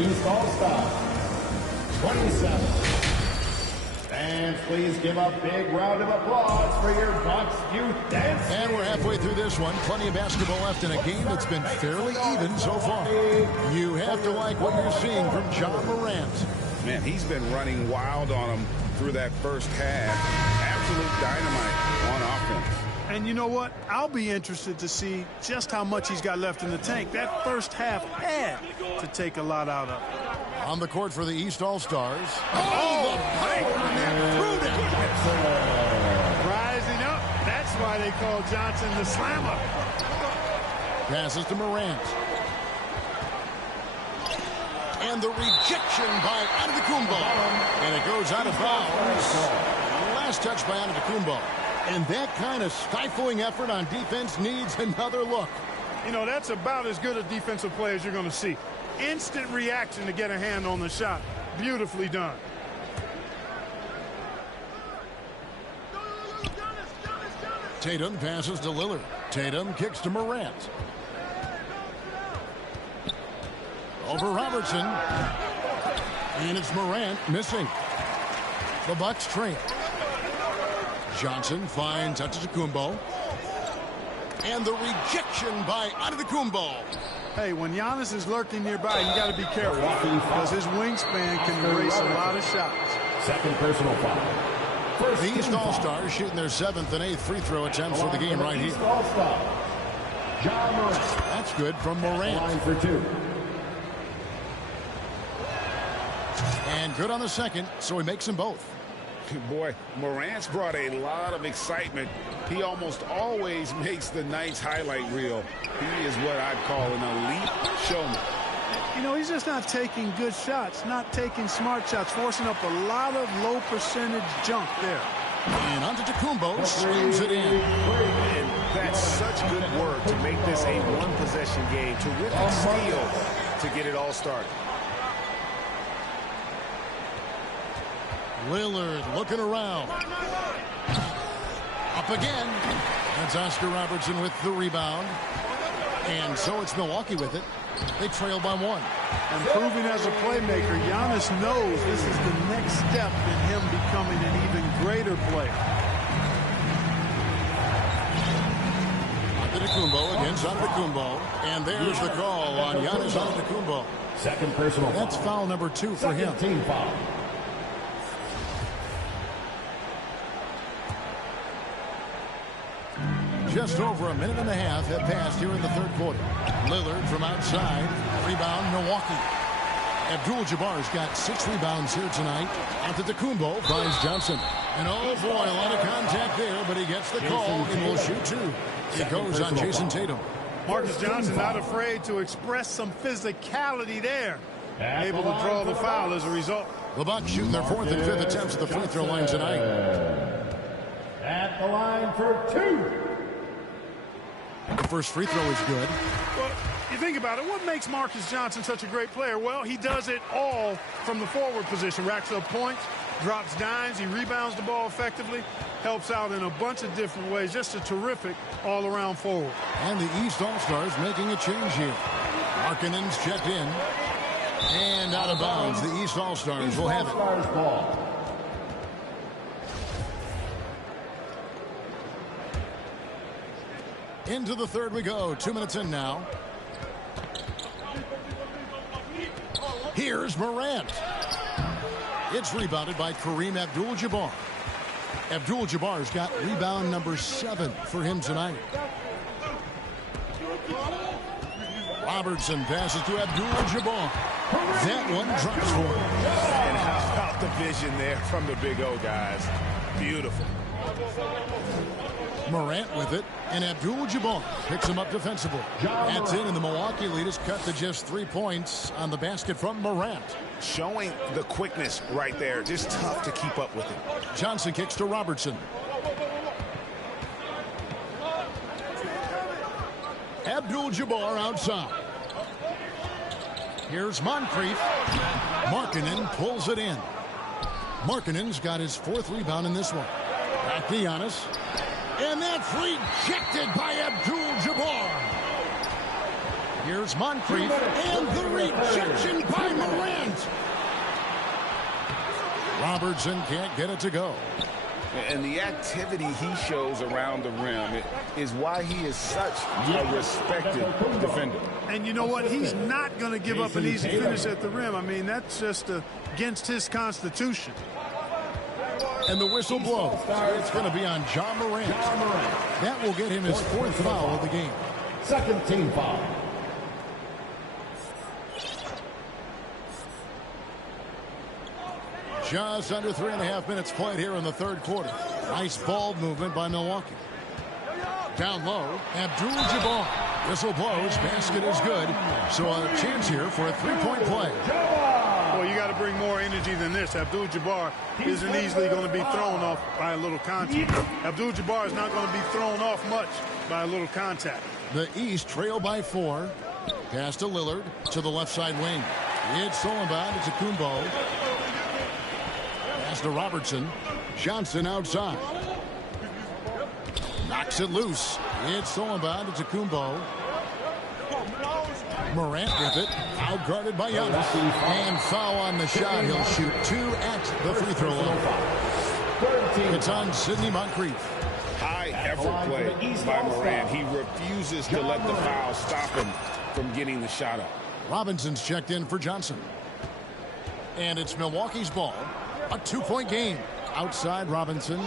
East All-Star, 27. And please give a big round of applause for your Bucks youth dance. And we're halfway through this one. Plenty of basketball left in a game that's been fairly even so far. You have to like what you're seeing from Ja Morant. Man, he's been running wild on him through that first half. Absolute dynamite on offense. And you know what? I'll be interested to see just how much he's got left in the tank. That first half had to take a lot out of it. On the court for the East All-Stars. Oh, the power on that Pruden. Rising up. That's why they call Johnson the slammer. Passes to Morant. And the rejection by Antetokounmpo. And it goes out of bounds. Last touch by Antetokounmpo. And that kind of stifling effort on defense needs another look. You know, that's about as good a defensive play as you're going to see. Instant reaction to get a hand on the shot. Beautifully done. Tatum passes to Lillard. Tatum kicks to Morant. Over Robertson. And it's Morant missing. The Bucks trail. Johnson finds Antetokounmpo. And the rejection by Antetokounmpo. Hey, when Giannis is lurking nearby, you got to be careful because his wingspan can erase a lot of shots. Second personal foul. The East All-Stars shooting their 7th and 8th free throw attempts for the game right here. Ja Morant. That's good from Morant. Line for two. And good on the second, so he makes them both. Boy, Morant's brought a lot of excitement. He almost always makes the night's highlight reel. He is what I'd call an elite showman. You know, he's just not taking good shots, not taking smart shots, forcing up a lot of low percentage junk there. And Antetokounmpo slams it in. And that's such good work to make this a one-possession game. Terrific steal to get it all started. Lillard looking around. Up again. That's Oscar Robertson with the rebound. And so it's Milwaukee with it. They trail by one. Improving as a playmaker, Giannis knows this is the next step in him becoming an even greater player. Antetokounmpo against Antetokounmpo. And there's the call on Giannis Antetokounmpo. Second personal foul. That's foul number 2 for him. Team foul. Just over a minute and a half have passed here in the third quarter. Lillard from outside. Rebound, Milwaukee. Abdul-Jabbar's got 6 rebounds here tonight. Antetokounmpo finds Johnson. And oh boy, a lot of contact there, but he gets the call and will shoot 2. It goes on Jason Tatum. Marcus Johnson not afraid to express some physicality there. Able to draw the foul as a result. The Bucks shooting their 4th and 5th attempts at the free throw line tonight. At the line for 2. The first free throw is good. Well, you think about it, what makes Marcus Johnson such a great player? Well, he does it all from the forward position. Racks up points, drops dimes, he rebounds the ball effectively, helps out in a bunch of different ways. Just a terrific all-around forward. And the East All-Stars making a change here. Markkanen's checked in. And out of bounds, the East All-Stars will have it. Ball. Into the third we go. 2 minutes in now. Here's Morant. It's rebounded by Kareem Abdul-Jabbar. Abdul-Jabbar's got rebound number 7 for him tonight. Robertson passes to Abdul-Jabbar. That one drops for him. And how about the vision there from the Big O, guys? Beautiful. Morant with it, and Abdul-Jabbar picks him up defensively. That's in, and the Milwaukee lead is cut to just 3 points on the basket from Morant. Showing the quickness right there. Just tough to keep up with it. Johnson kicks to Robertson. Abdul-Jabbar outside. Here's Moncrief. Markkanen pulls it in. Markkanen's got his 4th rebound in this one. Back to Giannis. And that's rejected by Abdul-Jabbar. Here's Moncrief. And the rejection by Morant. Robertson can't get it to go. And the activity he shows around the rim is why he is such a respected defender. And you know what? He's not going to give up an easy finish at the rim. I mean, that's just against his constitution. And the whistle blows. It's going to be on Ja Morant. That will get him his 4th foul of the game. Second team foul. Just under 3.5 minutes played here in the 3rd quarter. Nice ball movement by Milwaukee. Down low, Abdul-Jabbar. Whistle blows, basket is good. So a chance here for a 3-point play. Well, you got to bring more energy than this. Abdul-Jabbar isn't easily going to be thrown off by a little contact. Abdul-Jabbar is not going to be thrown off much by a little contact. The East trail by 4. Pass to Lillard to the left side wing. It's Solomon to Kumbo. Pass to Robertson. Johnson outside. Knocks it loose. It's Solomon to Kumbo. Morant with it. Outguarded by Giannis. And foul on the shot. He'll shoot 2 at the free throw line. It's on Sidney Moncrief. High effort play by Morant. He refuses to let the foul stop him from getting the shot up. Robinson's checked in for Johnson. And it's Milwaukee's ball. A 2-point game. Outside Robinson.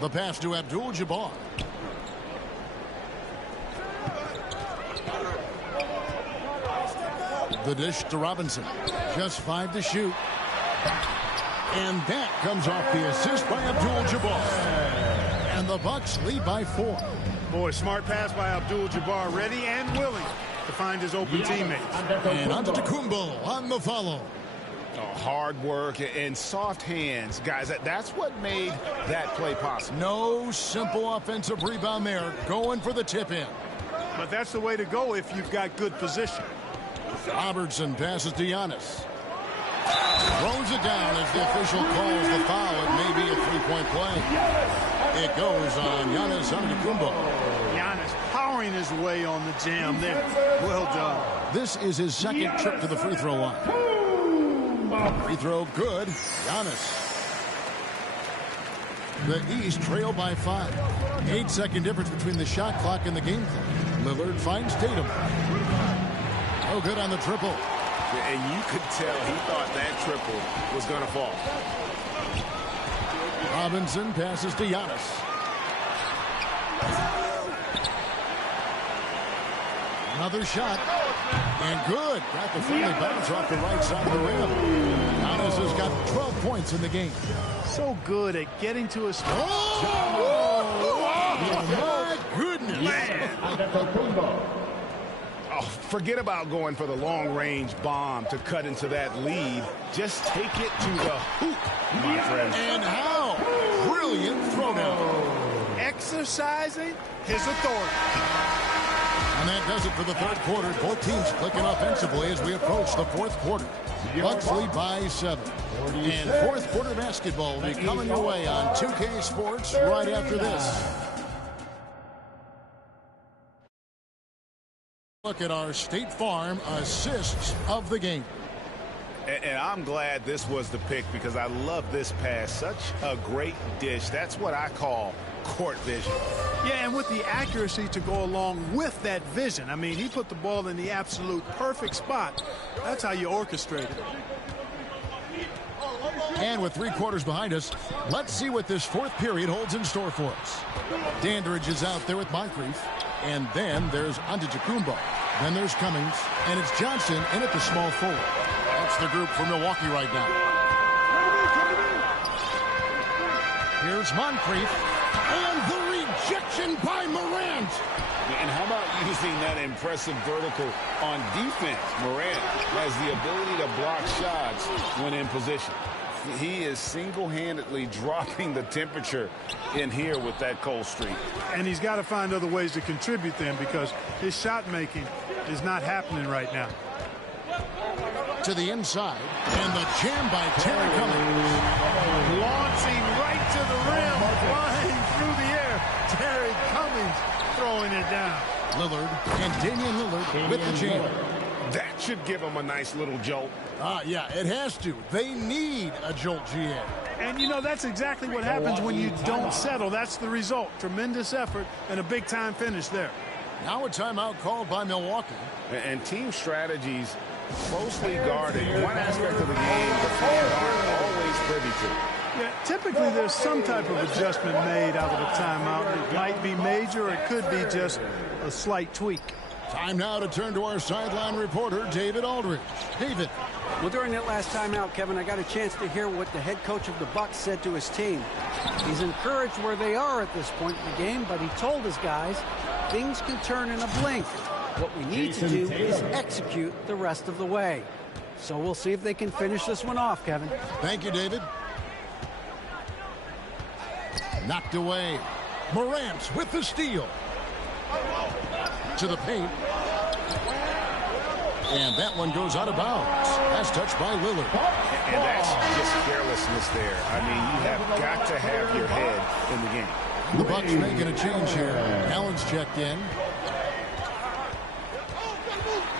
The pass to Abdul-Jabbar. The dish to Robinson. Just 5 to shoot. And that comes off the assist by Abdul-Jabbar. And the Bucks lead by 4. Boy, smart pass by Abdul-Jabbar. Ready and willing to find his open teammates. And Antetokounmpo on the follow. Hard work and soft hands. Guys, that's what made that play possible. No simple offensive rebound there. Going for the tip-in. But that's the way to go if you've got good position. Robertson passes to Giannis. Throws it down as the official calls the foul. It may be a 3-point play. It goes on Giannis Antetokounmpo. Giannis powering his way on the jam there. Well done. This is his 2nd trip to the free throw line. Free throw good. Giannis. The East trail by 5. 8-second difference between the shot clock and the game clock. Lillard finds Tatum. Oh, good on the triple. And you could tell he thought that triple was going to fall. Robinson passes to Giannis. Another shot. And good. Got the friendly bounce off the right side of the rim. Giannis has got 12 points in the game. So good at getting to his... My goodness. Man. Oh, forget about going for the long-range bomb to cut into that lead. Just take it to the hoop, my friend. And how? Brilliant throwdown. Exercising his authority. And that does it for the 3rd quarter. Both teams clicking offensively as we approach the 4th quarter. Bucks lead by 7. And 4th quarter basketball will be coming your way on 2K Sports right after this. Look at our State Farm assists of the game. And I'm glad this was the pick because I love this pass. Such a great dish. That's what I call court vision. Yeah, and with the accuracy to go along with that vision. I mean, he put the ball in the absolute perfect spot. That's how you orchestrate it. And with 3 quarters behind us, let's see what this 4th period holds in store for us. Dandridge is out there with Moncrief. And then there's Antetokounmpo. Then there's Cummings. And it's Johnson in at the small forward. That's the group for Milwaukee right now. Here's Moncrief. And the rejection by Morant. And how about using that impressive vertical on defense? Morant has the ability to block shots when in position. He is single-handedly dropping the temperature in here with that cold streak. And he's got to find other ways to contribute then because his shot making is not happening right now. To the inside. And the jam by Terry Cummings. Launching right to the rim, flying through the air. Terry Cummings throwing it down. Lillard and Damian Lillard with the jam. That should give them a nice little jolt. Yeah, it has to. They need a jolt, GA. And, you know, that's exactly what happens when you don't settle. That's the result. Tremendous effort and a big-time finish there. Now a timeout called by Milwaukee. And team strategies closely guarded. One aspect of the game the fans aren't always privy to. Yeah, typically there's some type of adjustment made out of a timeout. It might be major, or it could be just a slight tweak. Time now to turn to our sideline reporter, David Aldridge. David. Well, during that last timeout, Kevin, I got a chance to hear what the head coach of the Bucks said to his team. He's encouraged where they are at this point in the game, but he told his guys things can turn in a blink. What we need to do is execute the rest of the way. So we'll see if they can finish this one off, Kevin. Thank you, David. Knocked away. Morant with the steal. To the paint. And that one goes out of bounds. That's touched by Lillard. And that's just carelessness there. I mean, you have got to have your head in the game. The Bucks making a change here. Allen's checked in.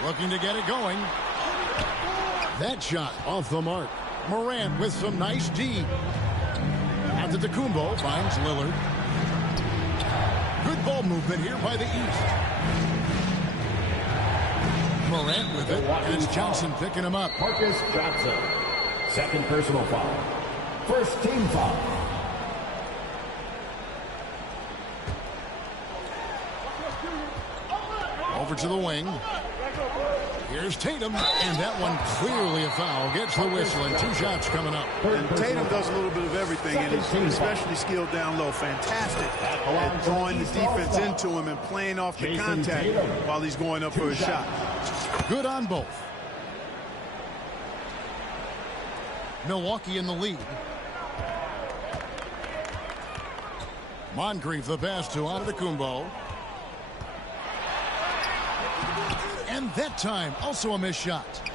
Looking to get it going. That shot off the mark. Morant with some nice D. Out to Antetokounmpo finds Lillard. Good ball movement here by the East. Morant with it, and it's Johnson picking him up. Marcus Johnson. Second personal foul. First team foul. Over to the wing. Here's Tatum, and that one clearly a foul. Gets the whistle, and 2 shots coming up. And Tatum does a little bit of everything, and he's especially skilled down low. Fantastic at drawing the defense into him and playing off the contact while he's going up for a shot. Good on both. Milwaukee in the lead. Moncrief the pass to Antetokounmpo. And that time, also a missed shot.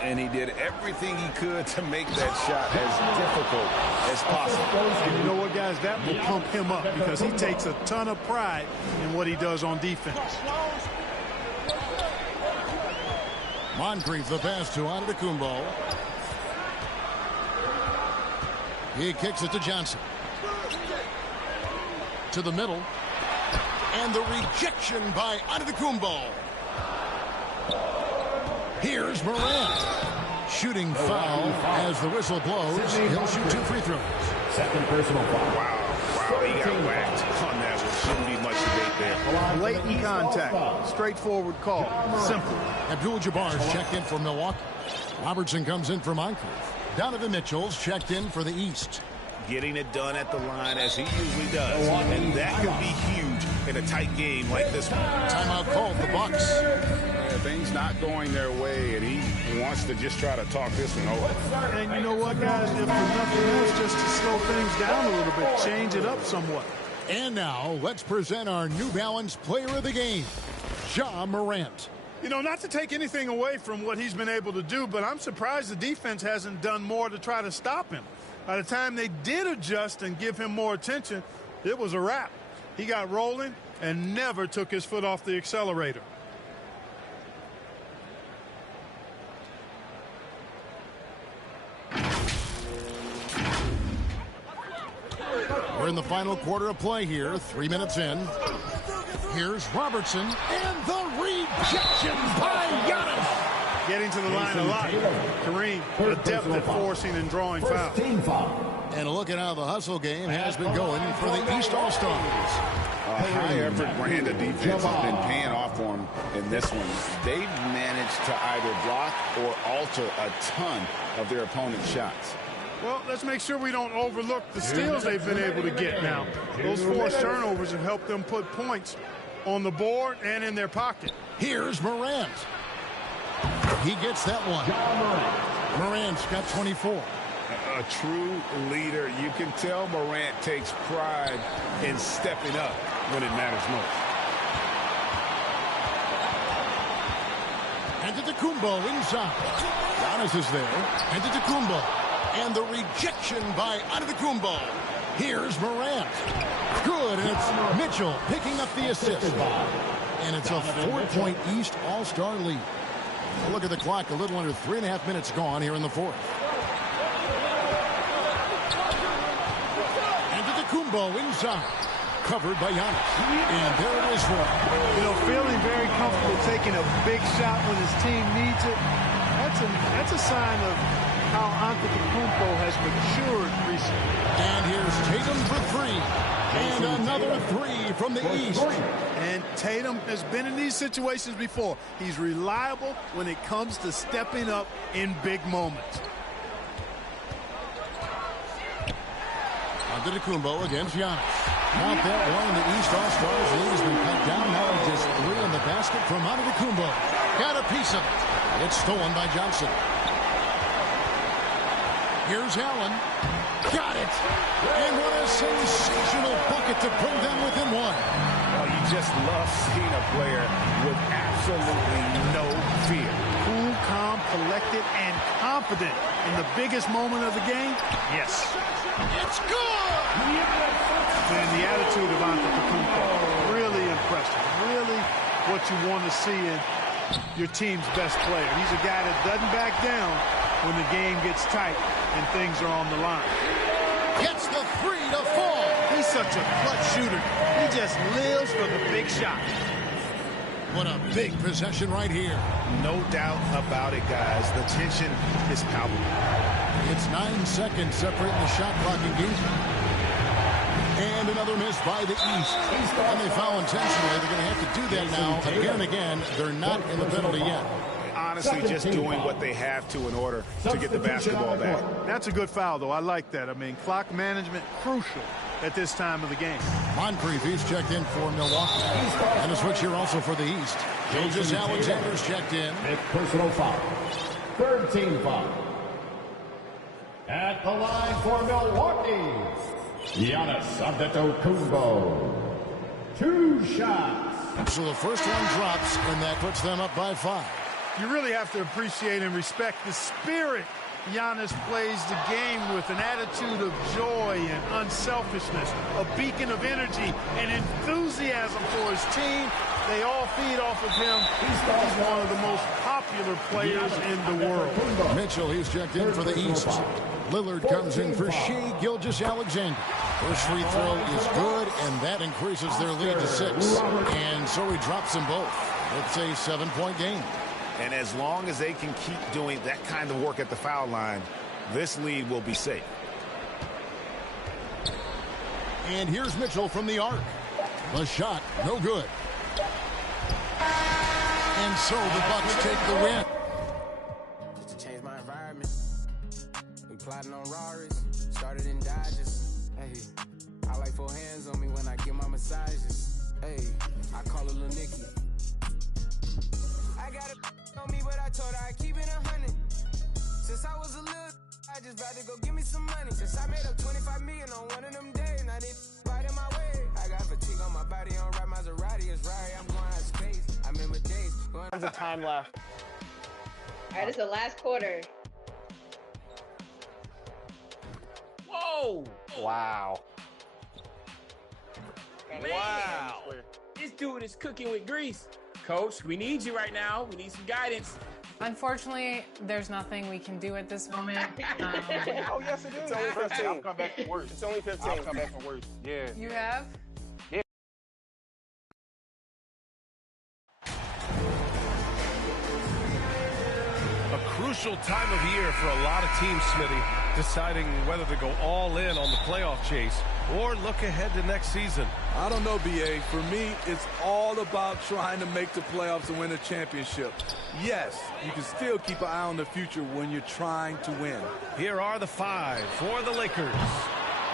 And he did everything he could to make that shot as difficult as possible. And you know what, guys? That will pump him up because he takes a ton of pride in what he does on defense. Moncrief the pass to Antetokounmpo. He kicks it to Johnson. To the middle. And the rejection by Antetokounmpo. Here's Morant. Shooting foul as the whistle blows. He'll shoot 2 free throws. Second personal foul. Wow, he got whacked on that one. Shouldn't be much debate there. Blatant contact. Straightforward call. Simple. Abdul-Jabbar's checked in for Milwaukee. Robertson comes in for Moncrief. Donovan Mitchell's checked in for the East. Getting it done at the line as he usually does. And that could be huge in a tight game like this one. Timeout called the Bucks. Things not going their way, and he wants to just try to talk this one over. And you know what, guys? If for nothing else, just to slow things down a little bit, change it up somewhat. And now, let's present our New Balance Player of the Game, Ja Morant. You know, not to take anything away from what he's been able to do, but I'm surprised the defense hasn't done more to try to stop him. By the time they did adjust and give him more attention, it was a wrap. He got rolling and never took his foot off the accelerator. We're in the final quarter of play here, 3 minutes in. Here's Robertson, and the rejection by Giannis. Getting to the line a lot. Kareem, adept at forcing and drawing fouls. And look at how the hustle game has been going for the East All-Stars. A high-effort brand of defense has been paying off for them in this one. They've managed to either block or alter a ton of their opponent's shots. Well, let's make sure we don't overlook the steals they've been able to get now. Those forced turnovers have helped them put points on the board and in their pocket. Here's Morant. He gets that one. Morant's got 24. A true leader. You can tell Morant takes pride in stepping up when it matters most. Antetokounmpo inside. Giannis is there. Antetokounmpo. And the rejection by Antetokounmpo. Here's Morant. Good, and it's Mitchell picking up the assist. And it's a 4-point East All-Star lead. Look at the clock. A little under 3.5 minutes gone here in the fourth. Antetokounmpo inside. Covered by Giannis. And there it is for him. You know, feeling very comfortable taking a big shot when his team needs it. That's a sign of how Antetokounmpo has matured recently. And here's Tatum for three. And another three from the East. And Tatum has been in these situations before. He's reliable when it comes to stepping up in big moments. Antetokounmpo against Giannis. Not that one. The East All-Stars lead has been cut down. Now just three in the basket from Antetokounmpo. Got a piece of it. It's stolen by Johnson. Here's Allen. Got it. And what a sensational bucket to bring them within one. Well, you just love seeing a player with absolutely no fear. Cool, calm, collected, and confident in the biggest moment of the game. Yes. It's good. And the attitude of Antetokounmpo, really impressive. Really what you want to see in your team's best player. He's a guy that doesn't back down when the game gets tight and things are on the line. Gets the three to fall. He's such a clutch shooter. He just lives for the big shot. What a big possession right here. No doubt about it, guys. The tension is palpable. It's 9 seconds separating the shot clock and game. And another miss by the East. And they foul intentionally. They're going to have to do that now again and again. They're not in the penalty yet. Honestly, just doing what they have to in order to get the basketball back. That's a good foul, though. I like that. I mean, clock management crucial at this time of the game. Moncrief, he's checked in for Milwaukee. And a switch here also for the East. Gilgeous-Alexander's checked in. Personal foul. Third team foul. At the line for Milwaukee, Giannis Antetokounmpo. 2 shots. So the first one drops, and that puts them up by 5. You really have to appreciate and respect the spirit Giannis plays the game with, an attitude of joy and unselfishness, a beacon of energy and enthusiasm for his team. They all feed off of him. He's one of the most popular players in the world. Mitchell, he's checked in for the East. Lillard comes in for Shai Gilgeous-Alexander. First free throw is good, and that increases their lead to 6. And so he drops them both. It's a 7-point game. And as long as they can keep doing that kind of work at the foul line, this lead will be safe. And here's Mitchell from the arc. The shot, no good. And so the Bucks take the win. Just to change my environment. We plotting on Rarries, started in Dodges. Hey, I like 4 hands on me when I get my massages. Hey, I call her Lil Nicky. I got it on me, but I told her I keep it 100. Since I was a little, I just about to go give me some money. Since I made up 25 million on one of them days, now they right in my way. I got fatigue on my body, on right Maserati, it's right. I'm going out of space. I remember days. Tons of time left. All right, it's the last quarter. Whoa! Wow. Man. Wow. This dude is cooking with grease. Coach, we need you right now. We need some guidance. Unfortunately, there's nothing we can do at this moment. Oh, yes, it is. It's only 15. I'll come back for worse. It's only 15. I'll come back for worse. Yeah. You have? A crucial time of year for a lot of teams, Smitty, deciding whether to go all in on the playoff chase or look ahead to next season. I don't know, B.A. For me, it's all about trying to make the playoffs and win a championship. Yes, you can still keep an eye on the future when you're trying to win. Here are the 5 for the Lakers.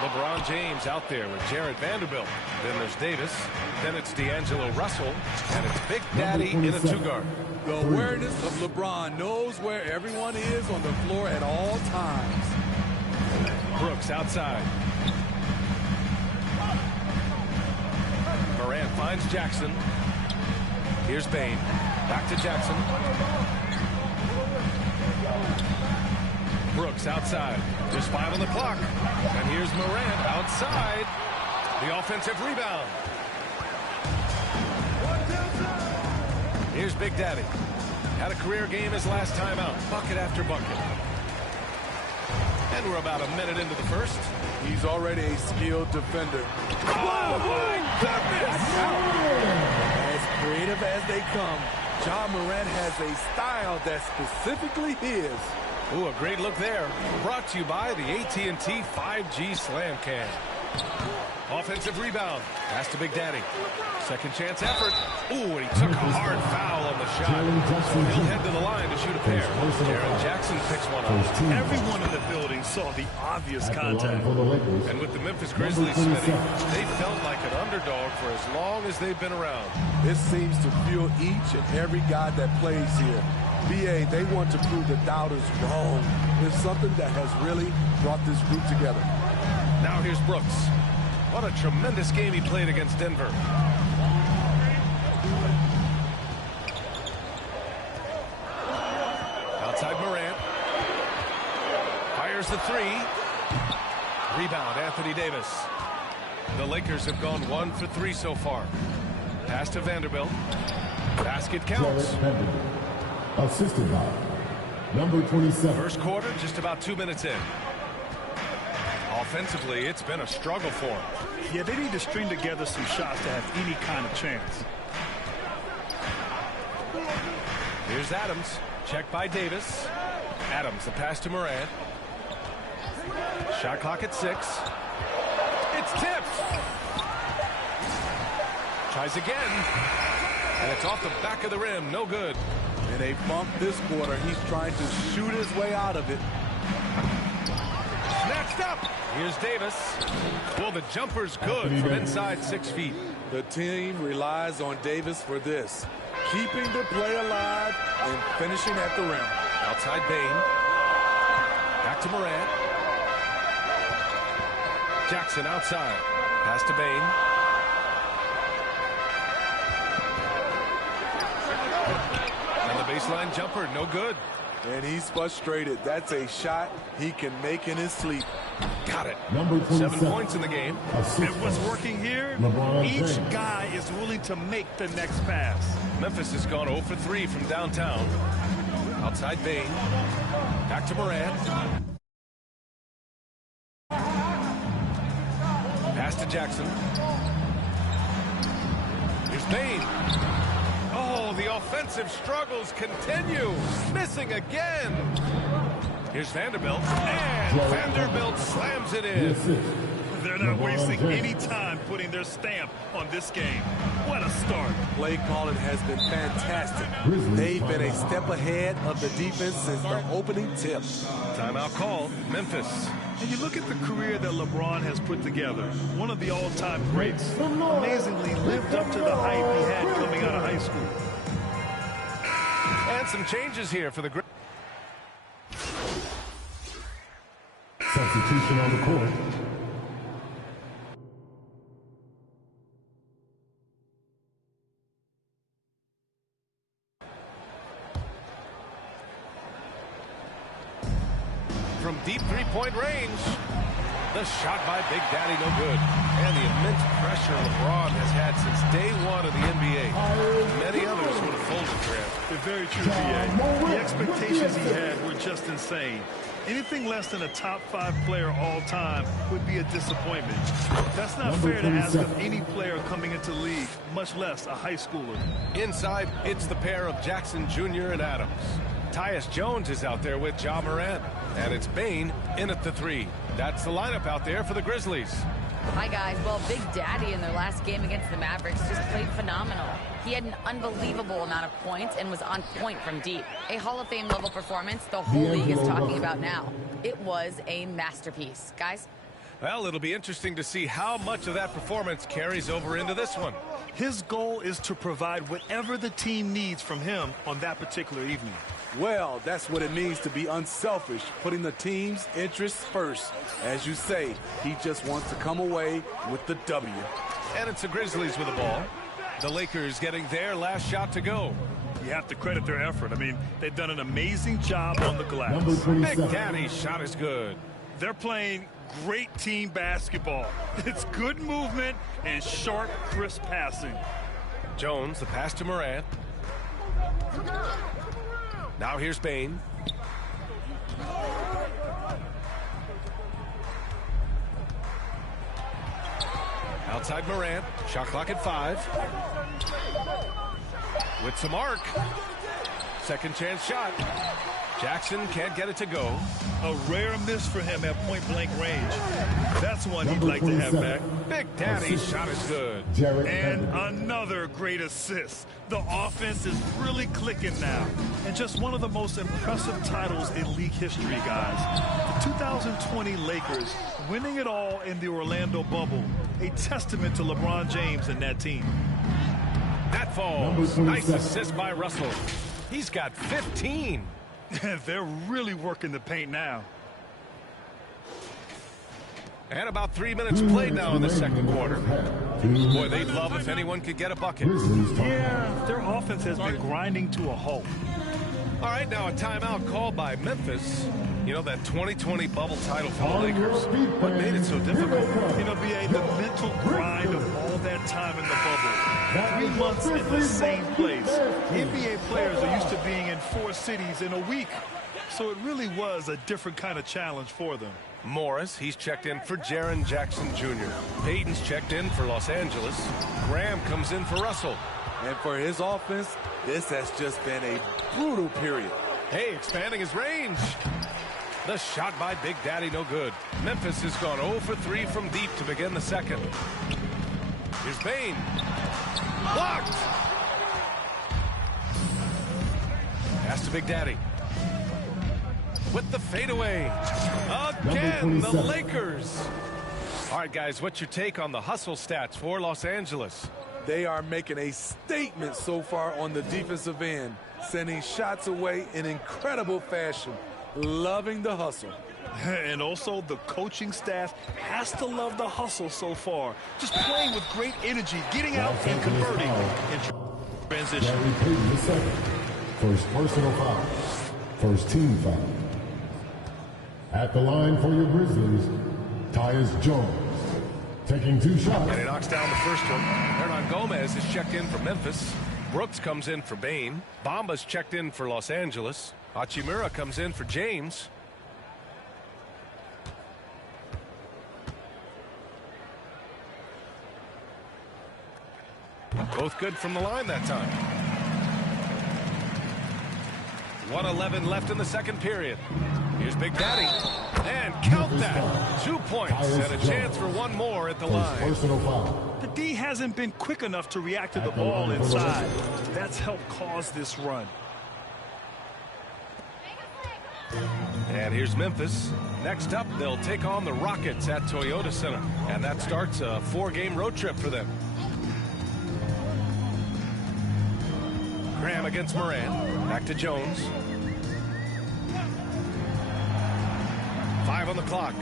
LeBron James out there with Jared Vanderbilt. Then there's Davis. Then it's D'Angelo Russell. And it's Big Daddy in a 2-guard. The awareness of LeBron knows where everyone is on the floor at all times. Brooks outside. Morant finds Jackson. Here's Bane. Back to Jackson. Brooks outside. Just 5 on the clock. And here's Morant outside. The offensive rebound. Here's Big Daddy. Had a career game his last time out. Bucket after bucket. And we're about a minute into the first. He's already a skilled defender. Oh, my goodness! As creative as they come, Ja Morant has a style that's specifically his. Ooh, a great look there. Brought to you by the AT&T 5G Slam Cam. Offensive rebound. Pass to Big Daddy. Second chance effort. Ooh, and he took a hard foul on the shot. So he'll head to the line to shoot a pair. Jaren Jackson picks one off. Everyone in the building saw the obvious contact. And with the Memphis Grizzlies, Smitty, they felt like an underdog for as long as they've been around. This seems to fuel each and every guy that plays here. BA, they want to prove the doubters wrong. It's something that has really brought this group together. Now here's Brooks. What a tremendous game he played against Denver. Outside Morant. Fires the three. Rebound, Anthony Davis. The Lakers have gone 1 for 3 so far. Pass to Vanderbilt. Basket counts. Assisted by number 27. First quarter, just about 2 minutes in. Offensively, it's been a struggle for them. Yeah, they need to string together some shots to have any kind of chance. Here's Adams. Checked by Davis. Adams, the pass to Morant. Shot clock at 6. It's tipped. Tries again. And it's off the back of the rim. No good. In a bump this quarter, he's trying to shoot his way out of it. Snatched up. Here's Davis. Well, the jumper's good from inside 6 feet. The team relies on Davis for this. Keeping the play alive and finishing at the rim. Outside Bane. Back to Morant. Jackson outside. Pass to Bane. And the baseline jumper, no good. And he's frustrated. That's a shot he can make in his sleep. Got it. Number 7 points in the game. And what's working here, each guy is willing to make the next pass. Memphis has gone 0 for 3 from downtown. Outside Bane. Back to Morant. Pass to Jackson. Here's Bane. Oh, the offensive struggles continue. Missing again. Here's Vanderbilt. And Vanderbilt slams it in. They're not wasting any time putting their stamp on this game. What a start. Play calling has been fantastic. They've been a step ahead of the defense since the opening tip. Timeout called. Memphis. And you look at the career that LeBron has put together. One of the all-time greats. Amazingly lived up to the hype he had coming out of high school. And some changes here for the Grizzlies. Substitution on the court. From deep three-point range. The shot by Big Daddy, no good. And the immense pressure LeBron has had since day one of the NBA. Many others would have folded for him. They're very true, B.A. The expectations he had were just insane. Anything less than a top 5 player all time would be a disappointment. That's not fair to ask of any player coming into the league, much less a high schooler. Inside, it's the pair of Jackson Jr. and Adams. Tyus Jones is out there with Ja Morant. And it's Bane in at the 3. That's the lineup out there for the Grizzlies. Hi, guys. Well, Big Daddy in their last game against the Mavericks just played phenomenal. He had an unbelievable amount of points and was on point from deep. A Hall of Fame level performance the whole league is talking about now. It was a masterpiece. Guys? Well, it'll be interesting to see how much of that performance carries over into this one. His goal is to provide whatever the team needs from him on that particular evening. Well, that's what it means to be unselfish, putting the team's interests first. As you say, he just wants to come away with the W. And it's the Grizzlies with the ball. The Lakers getting their last shot to go. You have to credit their effort. I mean, they've done an amazing job on the glass. Big Daddy's shot is good. They're playing great team basketball. It's good movement and sharp, crisp passing. Jones, the pass to Morant. Now here's Bane. Outside Morant. Shot clock at 5. With some arc. Second chance shot. Jackson can't get it to go. A rare miss for him at point-blank range. That's one he'd like to have back. Big Daddy's shot is good. And another great assist. The offense is really clicking now. And just one of the most impressive titles in league history, guys. The 2020 Lakers winning it all in the Orlando bubble. A testament to LeBron James and that team. That falls. Nice assist by Russell. He's got 15. They're really working the paint now. And about 3 minutes played now in the second quarter. Boy, they'd love if anyone could get a bucket. Yeah, their offense has been grinding to a halt. All right, now a timeout called by Memphis. You know, that 2020 bubble title for the Lakers. What made it so difficult? You know, B.A., the mental grind of all that time in the bubble. 3 months in the same place. NBA players are used to being in 4 cities in a week. So it really was a different kind of challenge for them. Morris, he's checked in for Jaren Jackson Jr. Payton's checked in for Los Angeles. Graham comes in for Russell. And for his offense, this has just been a brutal period. Hey, expanding his range. The shot by Big Daddy, no good. Memphis has gone 0 for 3 from deep to begin the second. Here's Bane. Blocked. Pass to Big Daddy. With the fadeaway. Again, the Lakers. All right, guys, what's your take on the hustle stats for Los Angeles? They are making a statement so far on the defensive end, sending shots away in incredible fashion. Loving the hustle. And also the coaching staff has to love the hustle so far. Just playing with great energy, getting out and converting in transition. First personal foul. First team foul. At the line for your Grizzlies, Tyus Jones. Taking 2 shots. And he knocks down the first one. Hernan Gomez is checked in for Memphis. Brooks comes in for Bane. Bamba's checked in for Los Angeles. Hachimura comes in for James. Both good from the line that time. 1:11 left in the second period. Here's Big Daddy. And count that. 2 points and a chance for one more at the line. The D hasn't been quick enough to react to the ball inside. That's helped cause this run. And here's Memphis. Next up, they'll take on the Rockets at Toyota Center. And that starts a 4-game road trip for them. Graham against Moran. Back to Jones. 5 on the clock.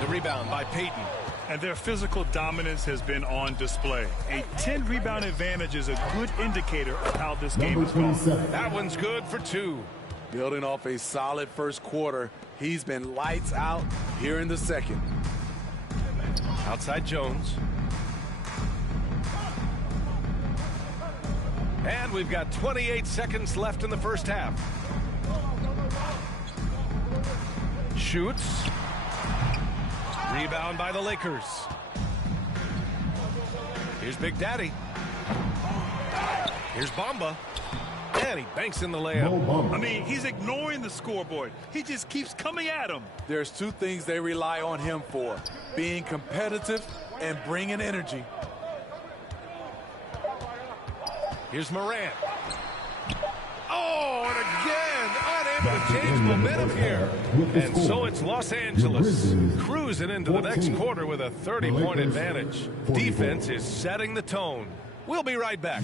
The rebound by Payton. And their physical dominance has been on display. A 10-rebound advantage is a good indicator of how this game is going. That one's good for 2. Building off a solid first quarter, he's been lights out here in the second. Outside Jones. And we've got 28 seconds left in the first half. Shoots. Rebound by the Lakers. Here's Big Daddy. Here's Bamba. And he banks in the layup. I mean, he's ignoring the scoreboard. He just keeps coming at him. There's 2 things they rely on him for: being competitive and bringing energy. Here's Morant. Oh, and again, unable to change momentum here. And so it's Los Angeles cruising into the next quarter with a 30-point advantage. Defense is setting the tone. We'll be right back.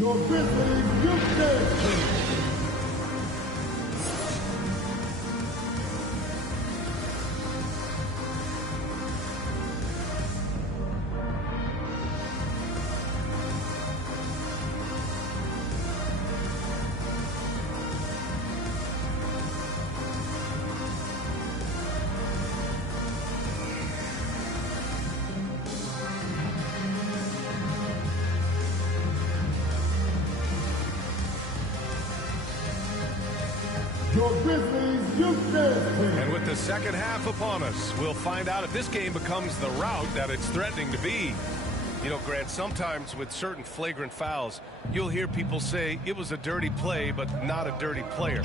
your Grizzlies youth dance team. And with the second half upon us, we'll find out if this game becomes the rout that it's threatening to be. You know, Grant, sometimes with certain flagrant fouls, you'll hear people say it was a dirty play, but not a dirty player.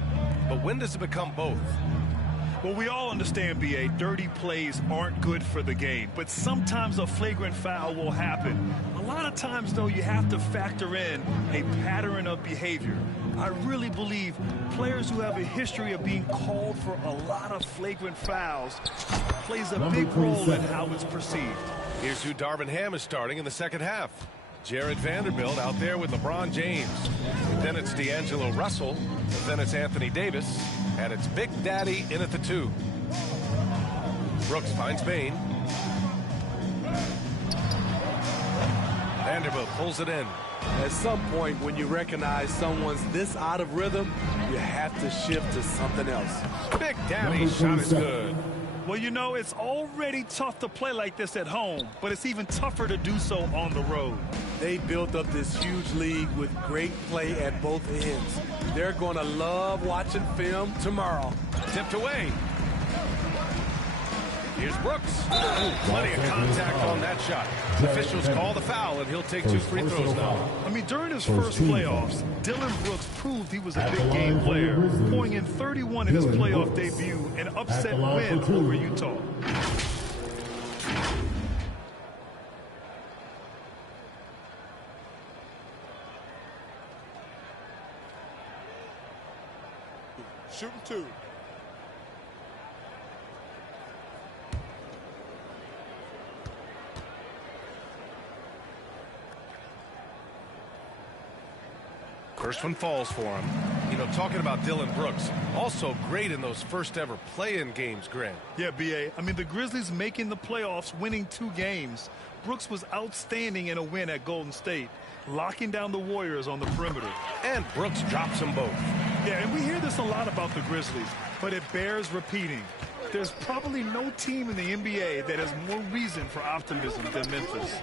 But when does it become both? Well, we all understand, B.A., dirty plays aren't good for the game, but sometimes a flagrant foul will happen. A lot of times, though, you have to factor in a pattern of behavior. I really believe players who have a history of being called for a lot of flagrant fouls plays a big role in how it's perceived. Here's who Darvin Ham is starting in the second half. Jared Vanderbilt out there with LeBron James. Then it's D'Angelo Russell. Then it's Anthony Davis. And it's Big Daddy in at the 2. Brooks finds Bane. Vanderbilt pulls it in. At some point, when you recognize someone's this out of rhythm, you have to shift to something else. Big Daddy's shot is good. Well, you know, it's already tough to play like this at home, but it's even tougher to do so on the road. They built up this huge league with great play at both ends. They're going to love watching film tomorrow. Tipped away. Here's Brooks. Ooh, plenty of contact on that shot. Officials call the foul, and he'll take 2 free throws now. I mean, during his first playoffs, Dillon Brooks proved he was a big game player, pouring in 31 in his playoff debut, an upset win over Utah. Shooting 2. First one falls for him. You know, talking about Dillon Brooks, also great in those first ever play-in games, Grant. Yeah, B.A. I mean, the Grizzlies making the playoffs, winning 2 games. Brooks was outstanding in a win at Golden State, locking down the Warriors on the perimeter. And Brooks drops them both. Yeah, and we hear this a lot about the Grizzlies, but it bears repeating. There's probably no team in the NBA that has more reason for optimism than Memphis.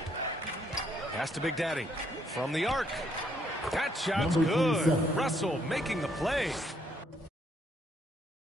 Pass to Big Daddy from the arc. That shot's good. Russell making the play.